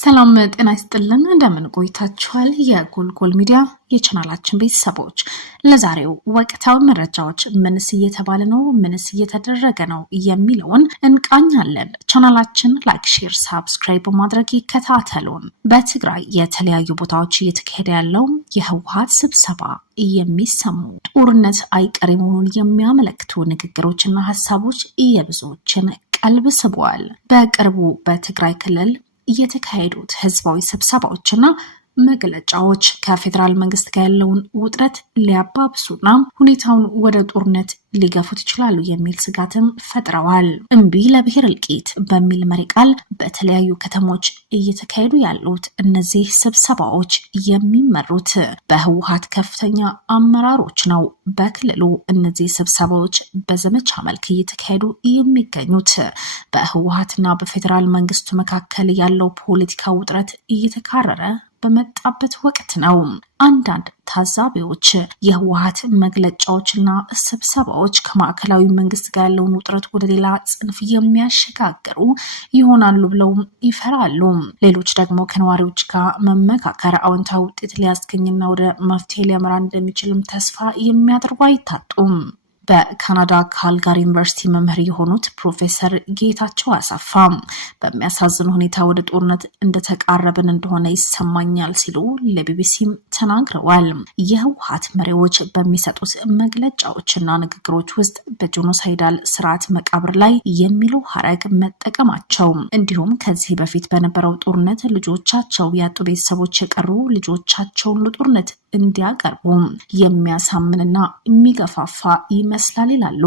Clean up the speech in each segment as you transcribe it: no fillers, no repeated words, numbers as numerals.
ሰላም ጤና ይስጥልን እንደምን ቆይታችኋል? የጎልጎል ሚዲያ የቻናላችን ቤተሰቦች ለዛሬው ወቅታዊ መረጃዎች ምንስ እየተባለ ነው፣ ምንስ እየተደረገ ነው የሚለውን እንቃኛለን። ቻናላችን ላይክ፣ ሼር፣ ሳብስክራይብ በማድረግ ይከታተሉን። በትግራይ የተለያዩ ቦታዎች እየተካሄደ ያለው የህወሓት ስብሰባ የሚሰሙ ጦርነት አይቀሬ መሆኑን የሚያመለክቱ ንግግሮችና ሀሳቦች የብዙዎችን ቀልብ ስበዋል። በቅርቡ በትግራይ ክልል እየተካሄዱት ህዝባዊ ስብሰባዎችና መግለጫዎች ከፌደራል መንግስት ጋር ያለውን ውጥረት ሊያባብሱና ሁኔታውን ወደ ጦርነት ሊገፉት ይችላሉ የሚል ስጋትም ፈጥረዋል። እምቢ ለብሔር እልቂት በሚል መሪ ቃል በተለያዩ ከተሞች እየተካሄዱ ያሉት እነዚህ ስብሰባዎች የሚመሩት በህወሓት ከፍተኛ አመራሮች ነው። በክልሉ እነዚህ ስብሰባዎች በዘመቻ መልክ እየተካሄዱ የሚገኙት በህወሓትና በፌደራል መንግስቱ መካከል ያለው ፖለቲካ ውጥረት እየተካረረ በመጣበት ወቅት ነው። አንዳንድ ታዛቢዎች የህወሓት መግለጫዎችና ስብሰባዎች ከማዕከላዊ መንግስት ጋር ያለውን ውጥረት ወደ ሌላ ጽንፍ የሚያሸጋግሩ ይሆናሉ ብለው ይፈራሉ። ሌሎች ደግሞ ከነዋሪዎች ጋር መመካከር አዎንታዊ ውጤት ሊያስገኝና ወደ መፍትሄ ሊያመራ እንደሚችልም ተስፋ የሚያደርጉ አይታጡም። በካናዳ ካልጋሪ ዩኒቨርሲቲ መምህር የሆኑት ፕሮፌሰር ጌታቸው አሰፋ በሚያሳዝን ሁኔታ ወደ ጦርነት እንደተቃረብን እንደሆነ ይሰማኛል ሲሉ ለቢቢሲም ተናግረዋል። የህወሓት መሪዎች በሚሰጡት መግለጫዎችና ንግግሮች ውስጥ በጄኖሳይዳል ስርዓት መቃብር ላይ የሚለው ሀረግ መጠቀማቸው እንዲሁም ከዚህ በፊት በነበረው ጦርነት ልጆቻቸው ያጡ ቤተሰቦች የቀሩ ልጆቻቸውን ለጦርነት እንዲያቀርቡ የሚያሳምንና የሚገፋፋ ይመስላል ይላሉ።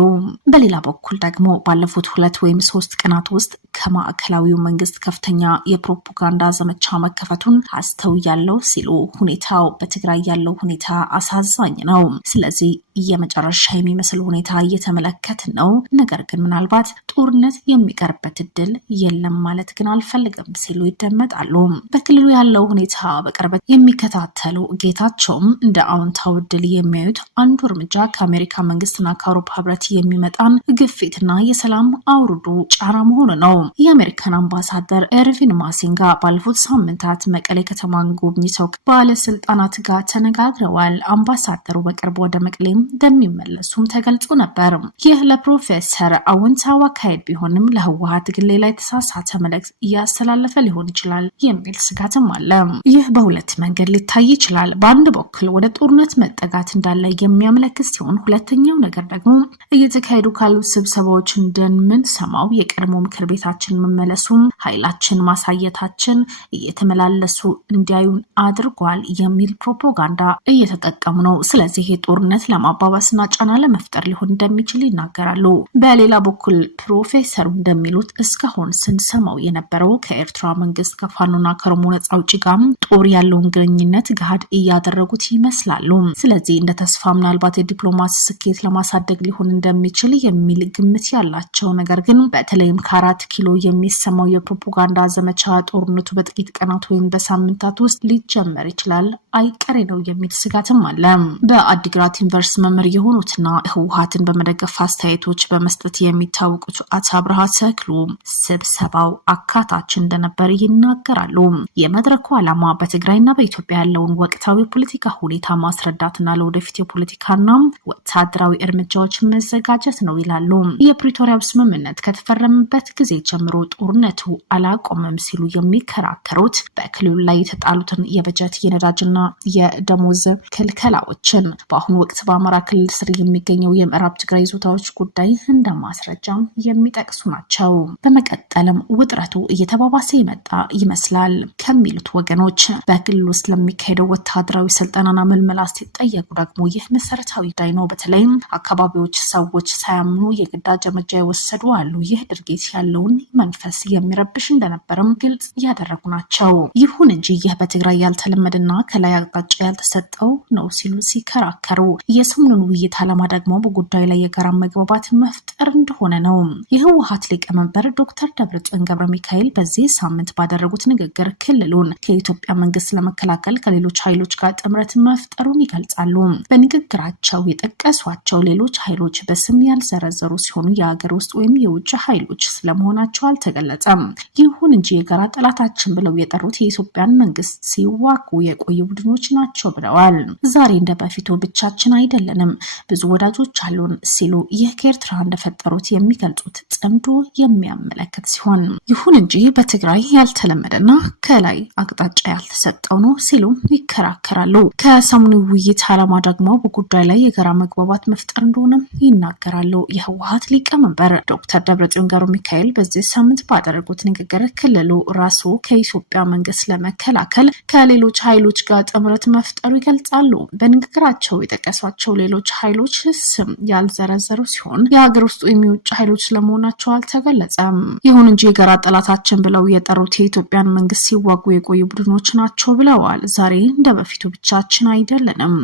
በሌላ በኩል ደግሞ ባለፉት 2 ወይም 3 ቀናት ውስጥ ከማዕከላዊው መንግስት ከፍተኛ የፕሮፓጋንዳ ዘመቻ መከፈቱን አስተውያለሁ ሲሉ ሁኔታው በትግራይ ያለው ሁኔታ አሳዛኝ ነው፣ ስለዚህ የመጨረሻ የሚመስል ሁኔታ እየተመለከትን ነው፣ ነገር ግን ምናልባት ጦርነት የሚቀርበት እድል የለም ማለት ግን አልፈልግም ሲሉ ይደመጣሉ። በክልሉ ያለው ሁኔታ በቅርበት የሚከታተሉ ጌታቸውም እንደ አዎንታዊ እድል የሚያዩት አንዱ እርምጃ ከአሜሪካ መንግስትና ከአውሮፓ ህብረት የሚመጣን ግፊትና የሰላም አውርዱ ጫና መሆኑ ነው። የአሜሪካን አምባሳደር ኤርቪን ማሲንጋ ባለፉት ሳምንታት መቀሌ ከተማን ጎብኝተው ባለስልጣናት ጋር ተነጋግረዋል። አምባሳደሩ በቅርብ ወደ መቀሌም እንደሚመለሱም ተገልጾ ነበር። ይህ ለፕሮፌሰር አዎንታዊ አካሄድ ቢሆንም ለህወሓት ግን ሌላ የተሳሳተ መልእክት እያስተላለፈ ሊሆን ይችላል የሚል ስጋትም አለ። ይህ በሁለት መንገድ ሊታይ ይችላል። በአንድ በኩል ወደ ጦርነት መጠጋት እንዳለ የሚያመለክት ሲሆን፣ ሁለተኛው ነገር ደግሞ እየተካሄዱ ካሉ ስብሰባዎች እንደምንሰማው የቀድሞ ምክር ቤታችን መመለሱም ኃይላችን ማሳየታችን እየተመላለሱ እንዲያዩን አድርጓል የሚል ፕሮፓጋንዳ እየተጠቀሙ ነው። ስለዚህ የጦርነት ለማባባስና ጫና ለመፍጠር ሊሆን እንደሚችል ይናገራሉ። በሌላ በኩል ፕሮፌሰሩ እንደሚሉት እስካሁን ስንሰማው የነበረው ከኤርትራ መንግስት ከፋኖና ከኦሮሞ ነጻ አውጪ ጋር ጦር ያለውን ግንኙነት ገሃድ እያደረጉት ይመስላሉ። ስለዚህ እንደ ተስፋ ምናልባት የዲፕሎማሲ ስኬት ለማሳደግ ሊሆን እንደሚችል የሚል ግምት ያላቸው፣ ነገር ግን በተለይም ከ4 ኪሎ የሚሰማው የፕሮፓጋንዳ ዘመቻ ጦርነቱ በጥቂት ቀናት ወይም በሳምንታት ውስጥ ሊጀመር ይችላል፣ አይቀሬ ነው የሚል ስጋትም አለ። በአዲግራት ዩኒቨርሲቲ መምህር የሆኑትና ህወሓትን በመደገፍ አስተያየቶች በመስጠት የሚታወቁት አቶ አብርሃ ተክሉ ስብሰባው አካታች እንደነበር ይናገራሉ። የመድረኩ ዓላማ በትግራይና በኢትዮጵያ ያለውን ወቅታዊ ፖለቲካ ሁኔታ ማስረዳትና ለወደፊት የፖለቲካና ወታደራዊ እርምጃዎች መዘጋጀት ነው ይላሉ። የፕሪቶሪያው ስምምነት ከተፈረመበት ጊዜ ጀምሮ ጦርነቱ አላቆመም ሲሉ የሚከራከሩት በክልሉ ላይ የተጣሉትን የበጀት የነዳጅና የደሞዝ ክልከላዎችን በአሁኑ ወቅት በአማራ ክልል ስር የሚገኘው የምዕራብ ትግራይ ይዞታዎች ጉዳይ እንደ ማስረጃም የሚጠቅሱ ናቸው። በመቀጠልም ውጥረቱ እየተባባሰ ይመጣ ይመስላል ከሚሉት ወገኖች በክልሉ ውስጥ ለሚካሄደው ወታደራዊ ስልጠናና ምልመላ ሲጠየቁ ደግሞ ይህ መሰረታዊ ጉዳይ ነው። በተለይም አካባቢዎች ሰዎች ሳያምኑ የግዳጅ እርምጃ የወሰዱ አሉ። ይህ ድርጊት ያለውን መንፈስ የሚረብሽ እንደነበረም ግልጽ ያደረጉ ናቸው። ይሁን እንጂ ይህ በትግራይ ያልተለመደና ከላይ አቅጣጫ ያልተሰጠው ነው ሲሉ ሲከራከሩ፣ የሰሞኑን ውይይት ዓላማ ደግሞ በጉዳዩ ላይ የጋራ መግባባት መፍጠር እንደሆነ ነው። የህወሓት ሊቀመንበር ዶክተር ደብረጽዮን ገብረ ሚካኤል በዚህ ሳምንት ባደረጉት ንግግር ክልሉን ከኢትዮጵያ መንግስት ለመከላከል ከሌሎች ኃይሎች ጋር ጥምረት መፍጠሩን ይገልጻሉ። በንግግራቸው የጠቀሷቸው ሌሎች ሌሎች ኃይሎች በስም ያልዘረዘሩ ሲሆኑ የሀገር ውስጥ ወይም የውጭ ኃይሎች ስለመሆናቸው አልተገለጸም። ይሁን እንጂ የጋራ ጠላታችን ብለው የጠሩት የኢትዮጵያን መንግስት ሲዋጉ የቆዩ ቡድኖች ናቸው ብለዋል። ዛሬ እንደ በፊቱ ብቻችን አይደለንም፣ ብዙ ወዳጆች አሉን ሲሉ ይህ ከኤርትራ እንደፈጠሩት የሚገልጹት ጽምዶ የሚያመለክት ሲሆን ይሁን እንጂ በትግራይ ያልተለመደና ከላይ አቅጣጫ ያልተሰጠው ነው ሲሉ ይከራከራሉ። ከሰሞኑ ውይይት ዓላማ ደግሞ በጉዳይ ላይ የጋራ መግባባት መፍጠር እንደሆነ ይናገራሉ። የህወሓት ሊቀመንበር ዶክተር ደብረጽዮን ገብረ ሚካኤል በዚህ ሳምንት ባደረጉት ንግግር ክልሉ ራሱ ከኢትዮጵያ መንግስት ለመከላከል ከሌሎች ኃይሎች ጋር ጥምረት መፍጠሩ ይገልጻሉ። በንግግራቸው የጠቀሷቸው ሌሎች ኃይሎች ስም ያልዘረዘሩ ሲሆን የሀገር ውስጥ ወይም የውጭ ኃይሎች ስለመሆናቸው አልተገለጸም። ይሁን እንጂ የጋራ ጠላታችን ብለው የጠሩት የኢትዮጵያን መንግስት ሲዋጉ የቆዩ ቡድኖች ናቸው ብለዋል። ዛሬ እንደ በፊቱ ብቻችን አይደለንም፣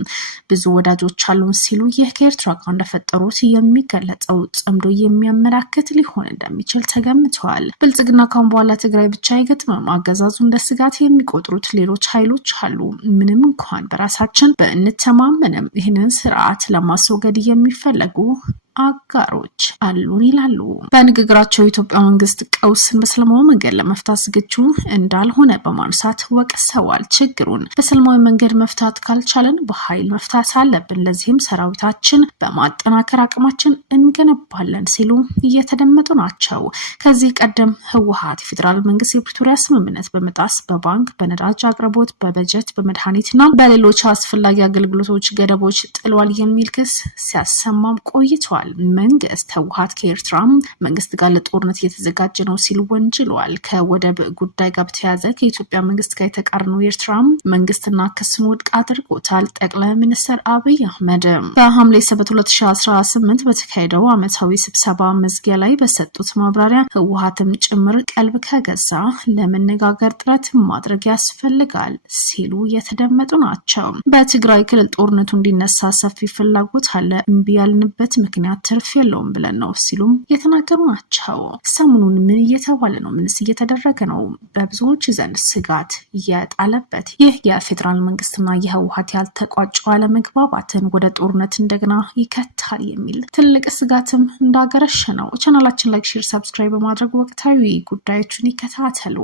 ብዙ ወዳጆች አሉን ሲሉ ይህ ከኤርትራ ጋር እንደፈጠሩት የሚገለጸው ጽምዶ የሚያመላክት ሊሆን እንደሚችል ተገምተዋል። ብልጽግና ካሁን በኋላ ትግራይ ብቻ አይገጥምም፣ አገዛዙ እንደ ስጋት የሚቆጥሩት ሌሎች ኃይሎች አሉ። ምንም እንኳን በራሳችን በእንተማመንም ይህንን ስርዓት ለማስወገድ የሚፈለጉ አጋሮች አሉን ይላሉ። በንግግራቸው የኢትዮጵያ መንግስት ቀውስን በሰላማዊ መንገድ ለመፍታት ዝግጁ እንዳልሆነ በማንሳት ወቅሰዋል። ችግሩን በሰላማዊ መንገድ መፍታት ካልቻለን በኃይል መፍታት አለብን፣ ለዚህም ሰራዊታችን በማጠናከር አቅማችን እንገነባለን ሲሉ እየተደመጡ ናቸው። ከዚህ ቀደም ህወሓት የፌዴራል መንግስት የፕሪቶሪያ ስምምነት በመጣስ በባንክ፣ በነዳጅ አቅርቦት፣ በበጀት፣ በመድኃኒትና በሌሎች አስፈላጊ አገልግሎቶች ገደቦች ጥሏል የሚል ክስ ሲያሰማም ቆይቷል። መንግስት ህወሓት ከኤርትራ መንግስት ጋር ለጦርነት እየተዘጋጀ ነው ሲሉ ወንጅሏል። ከወደብ ጉዳይ ጋር በተያያዘ ከኢትዮጵያ መንግስት ጋር የተቃረነው የኤርትራ መንግስትና ክስን ውድቅ አድርጎታል። ጠቅላይ ሚኒስትር አብይ አህመድ በሐምሌ 7 2018 በተካሄደው ዓመታዊ ስብሰባ መዝጊያ ላይ በሰጡት ማብራሪያ ህወሓትም ጭምር ቀልብ ከገዛ ለመነጋገር ጥረት ማድረግ ያስፈልጋል ሲሉ የተደመጡ ናቸው። በትግራይ ክልል ጦርነቱ እንዲነሳ ሰፊ ፍላጎት አለ፣ እምቢ ያልንበት ምክንያት ትርፍ የለውም ብለን ነው ሲሉም የተናገሩ ናቸው። ሰሞኑን ምን እየተባለ ነው? ምንስ እየተደረገ ነው? በብዙዎች ዘንድ ስጋት እየጣለበት ይህ የፌዴራል መንግስትና የህወሓት ያልተቋጨው አለመግባባትን ወደ ጦርነት እንደገና ይከታል የሚል ትልቅ ስጋትም እንዳገረሸ ነው። ቻናላችን ላይክ፣ ሼር፣ ሰብስክራይብ በማድረግ ወቅታዊ ጉዳዮችን ይከታተሉ።